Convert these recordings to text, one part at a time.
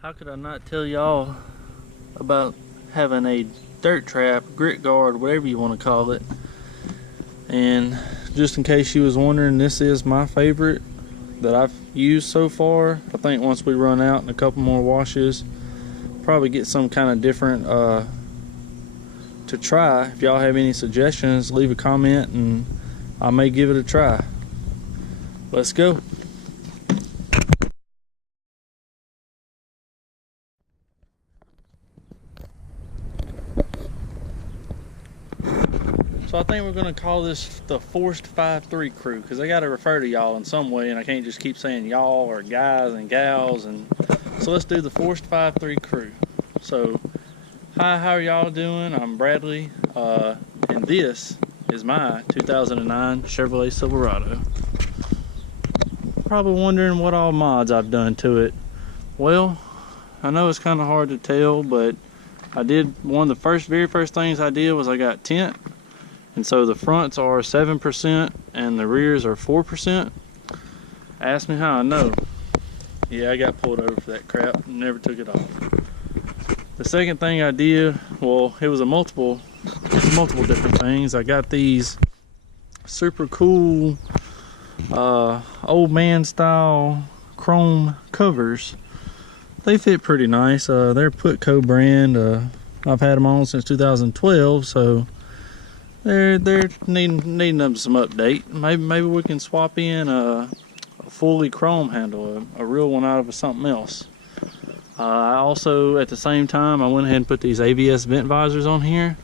How could I not tell y'all about having a dirt trap, grit guard, whatever you want to call it. And just in case you was wondering, this is my favorite that I've used so far. I think once we run out and a couple more washes, probably get some kind of different to try. If y'all have any suggestions, leave a comment and I may give it a try. Let's go. So I think we're going to call this the Forced 5-3 crew, because I got to refer to y'all in some way and I can't just keep saying y'all or guys and gals. And so let's do the Forced 5-3 crew. So hi, how are y'all doing? I'm Bradley, and this is my 2009 Chevrolet Silverado. Probably wondering what all mods I've done to it. Well, I know it's kind of hard to tell, but I did one of the very first things I did was I got tint. And so the fronts are 7% and the rears are 4%. Ask me how I know. Yeah, I got pulled over for that crap and never took it off. The second thing I did, well, it was multiple different things. I got these super cool old man style chrome covers. They fit pretty nice. They're Putco brand. I've had them on since 2012, so they're needing them some update. Maybe we can swap in a fully chrome handle, a real one out of something else. I also, at the same time, I went ahead and put these ABS vent visors on here.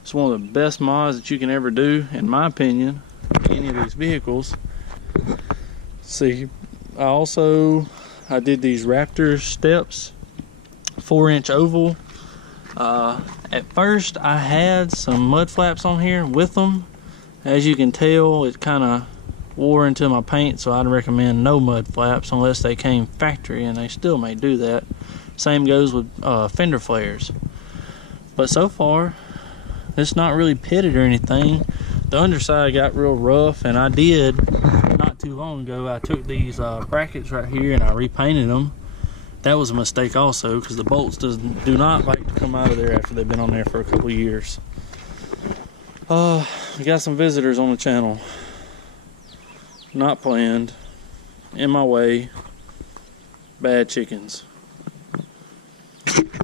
It's one of the best mods that you can ever do, in my opinion, any of these vehicles. See, I did these Raptor steps, 4-inch oval. At first I had some mud flaps on here with them. As you can tell, it kind of wore into my paint, so I'd recommend no mud flaps unless they came factory, and they still may do that. Same goes with fender flares. But so far it's not really pitted or anything. The underside got real rough, and I did not too long ago, I took these brackets right here and I repainted them. That was a mistake also, because the bolts do not like to come out of there after they've been on there for a couple of years. We got some visitors on the channel. Not planned. In my way. Bad chickens.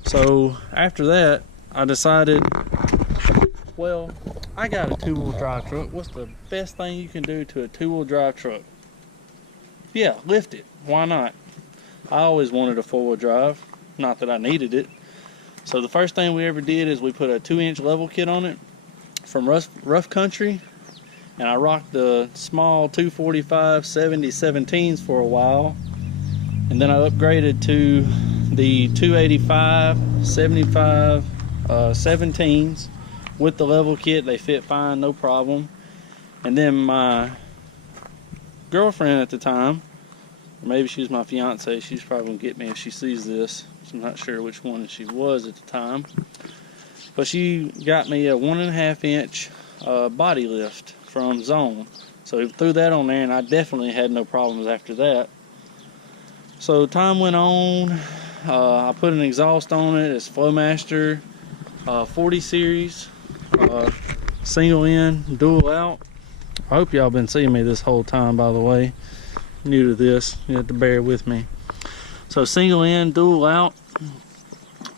So after that, I decided, well, I got a 2-wheel drive truck. What's the best thing you can do to a 2-wheel drive truck? Yeah, lift it. Why not? I always wanted a 4-wheel drive, not that I needed it. So the first thing we ever did is we put a 2-inch level kit on it from Rough Country, and I rocked the small 245 70 17s for a while, and then I upgraded to the 285 75 17s with the level kit. They fit fine, no problem. And then my girlfriend at the time, or maybe she was my fiance, she's probably gonna get me if she sees this. I'm not sure which one she was at the time, but she got me a 1.5-inch body lift from Zone. So we threw that on there, and I definitely had no problems after that. So time went on. I put an exhaust on it. It's Flowmaster 40 series, single in, dual out. I hope y'all been seeing me this whole time, by the way. New to this, you have to bear with me. So single in, dual out.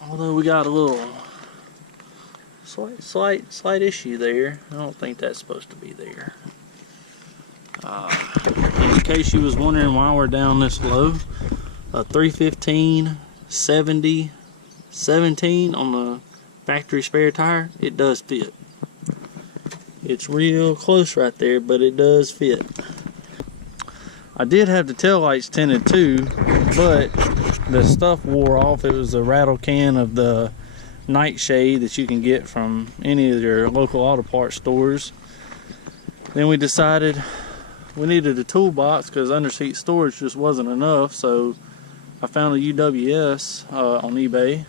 Although we got a little slight issue there. I don't think that's supposed to be there. In case you was wondering why we're down this low, a 315 70 17 on the factory spare tire, it does fit. It's real close right there, but it does fit. I did have the tail lights tinted too, but the stuff wore off. It was a rattle can of the nightshade that you can get from any of your local auto parts stores. Then we decided we needed a toolbox because underseat storage just wasn't enough, so I found a UWS on eBay.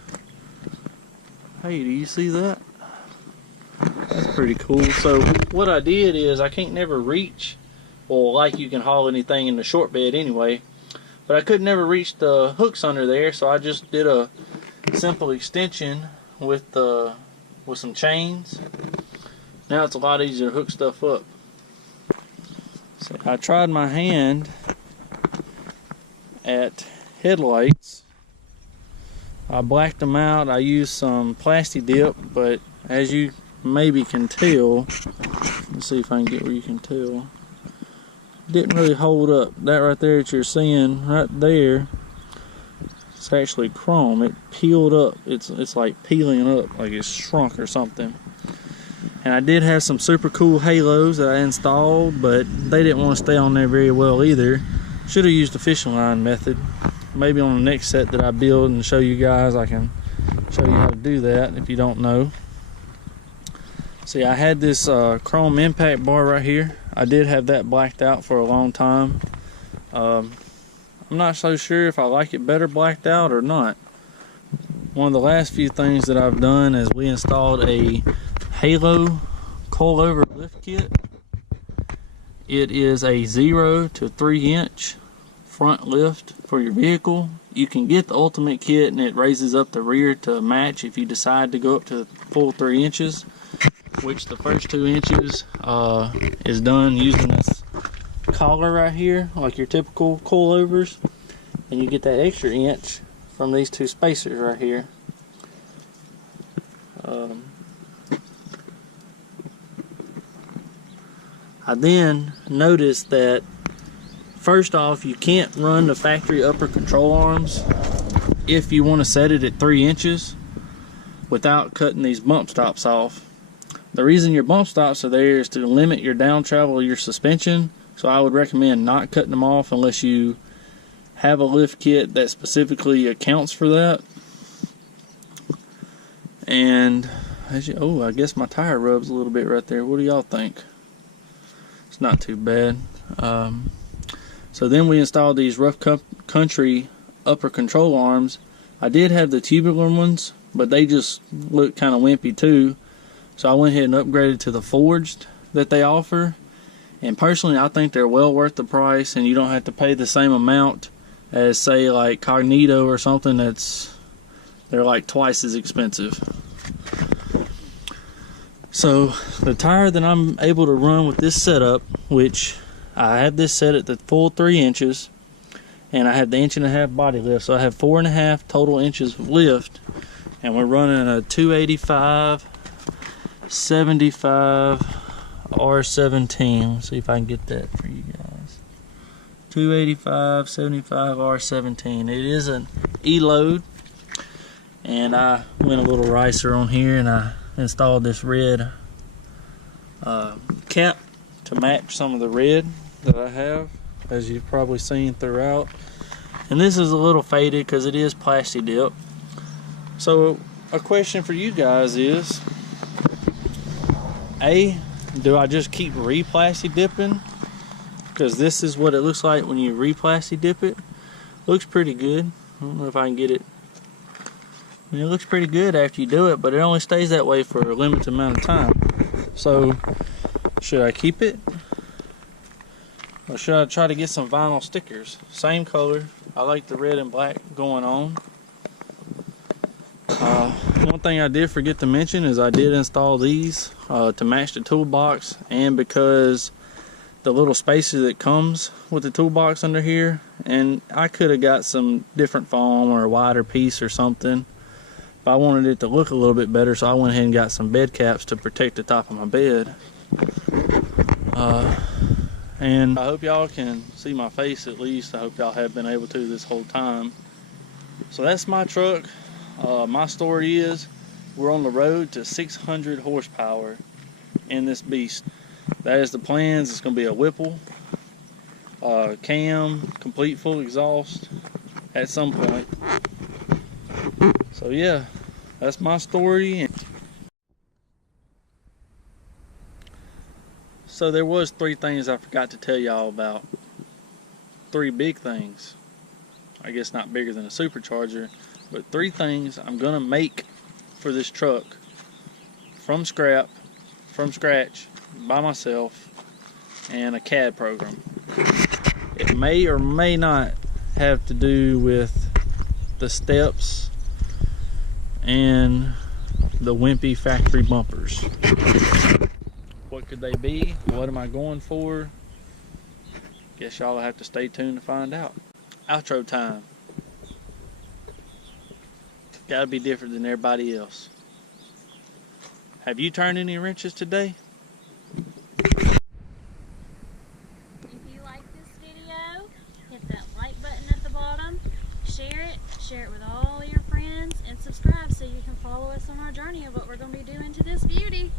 Hey, do you see that? That's pretty cool. So what I did is, I can't never reach, well, like you can haul anything in the short bed anyway, but I could never reach the hooks under there, so I just did a simple extension with some chains. Now it's a lot easier to hook stuff up. So I tried my hand at headlights. I blacked them out. I used some plastidipped, but as you maybe can tell, let's see if I can get where you can tell, didn't really hold up. That right there that you're seeing right there, it's actually chrome. It peeled up. It's like peeling up, like it's shrunk or something. And I did have some super cool halos that I installed, but they didn't want to stay on there very well either. Should have used the fishing line method. Maybe on the next set that I build and show you guys, I can show you how to do that if you don't know. See, I had this chrome impact bar right here. I did have that blacked out for a long time. I'm not so sure if I like it better blacked out or not. One of the last few things that I've done is we installed a halo coilover lift kit. It is a 0 to 3 inch front lift for your vehicle. You can get the ultimate kit and it raises up the rear to match if you decide to go up to full 3 inches, which the first 2 inches is done using this collar right here, like your typical coilovers, and you get that extra inch from these 2 spacers right here. I then noticed that first off, you can't run the factory upper control arms if you want to set it at 3 inches without cutting these bump stops off. The reason your bump stops are there is to limit your down travel of your suspension, so I would recommend not cutting them off unless you have a lift kit that specifically accounts for that. And oh, I guess my tire rubs a little bit right there. What do y'all think? It's not too bad. So then we installed these rough country upper control arms. I did have the tubular ones, but they just look kind of wimpy too. So I went ahead and upgraded to the forged that they offer. And personally, I think they're well worth the price, and you don't have to pay the same amount as, say, like Cognito or something they're like twice as expensive. So the tire that I'm able to run with this setup, which I have this set at the full 3 inches, and I have the 1.5 inch body lift, so I have 4.5 total inches of lift, and we're running a 285 75 R17. Let's see if I can get that for you guys. 285 75 R17. It is an E-load, and I went a little ricer on here, and I installed this red cap to match some of the red that I have, as you've probably seen throughout. And this is a little faded because it is plastidipped. So a question for you guys is, do I just keep re-plastidipping? Because this is what it looks like when you re-plastidip it. Looks pretty good. I don't know if I can get it. I mean, it looks pretty good after you do it, but it only stays that way for a limited amount of time. So should I keep it, or should I try to get some vinyl stickers? Same color. I like the red and black going on. One thing I did forget to mention is I did install these to match the toolbox, and because the little spacer that comes with the toolbox under here, and I could have got some different foam or a wider piece or something, but I wanted it to look a little bit better, so I went ahead and got some bed caps to protect the top of my bed. And I hope y'all can see my face at least. I hope y'all have been able to this whole time. So that's my truck. My story is, we're on the road to 600 horsepower in this beast. That is the plans. It's going to be a Whipple, cam, complete full exhaust at some point. So yeah, that's my story. So there was 3 things I forgot to tell y'all about. 3 big things. I guess not bigger than a supercharger, but 3 things I'm gonna make for this truck from scratch, by myself, and a CAD program. It may or may not have to do with the steps and the wimpy factory bumpers. What could they be? What am I going for? Guess y'all will have to stay tuned to find out. Outro time. Gotta be different than everybody else. Have you turned any wrenches today? If you like this video, hit that like button at the bottom, share it with all your friends, and subscribe so you can follow us on our journey of what we're going to be doing to this beauty.